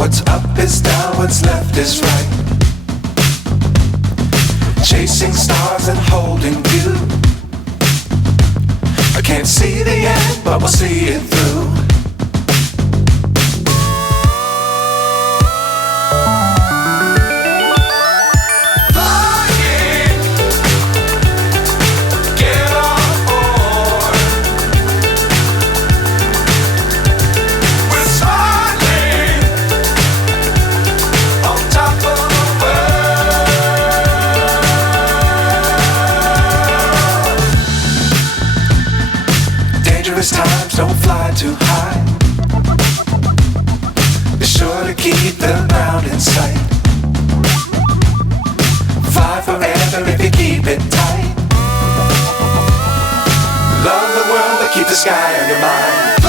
What's up is down, what's left is right. Chasing stars and holding you. I can't see the end, but we'll see it through. Dangerous times, don't fly too high. Be sure to keep the ground in sight. Fly forever if you keep it tight. Love the world, but keep the sky on your mind.